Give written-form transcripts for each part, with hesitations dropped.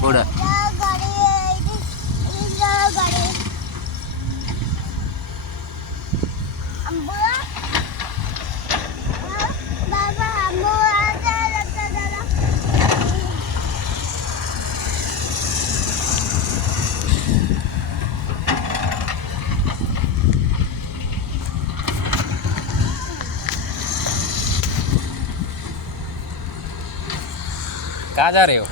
पुढं कहाँ जा रहे हो?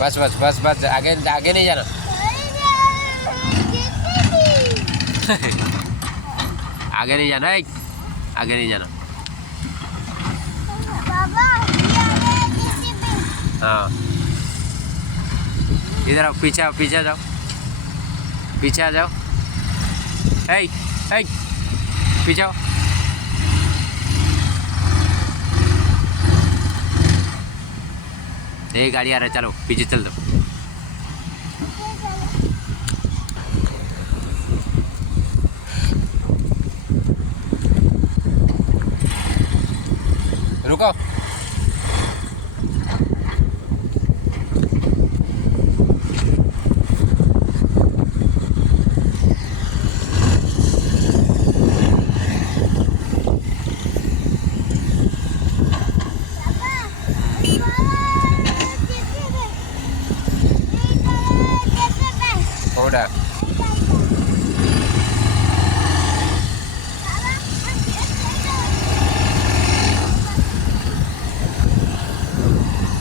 बस बस बस बस, आगे आगे नहीं जाना। आगे नहीं जाना है, आगे नहीं जाना। हाँ इधर आओ, पीछे आओ, पीछे जाओ, पीछे आ जाओ। हे हे पीछे आओ। ये गाड़ी आ रहा है, चलो पीछे चल दो। रुको, थोड़ा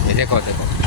ये देखो देखो।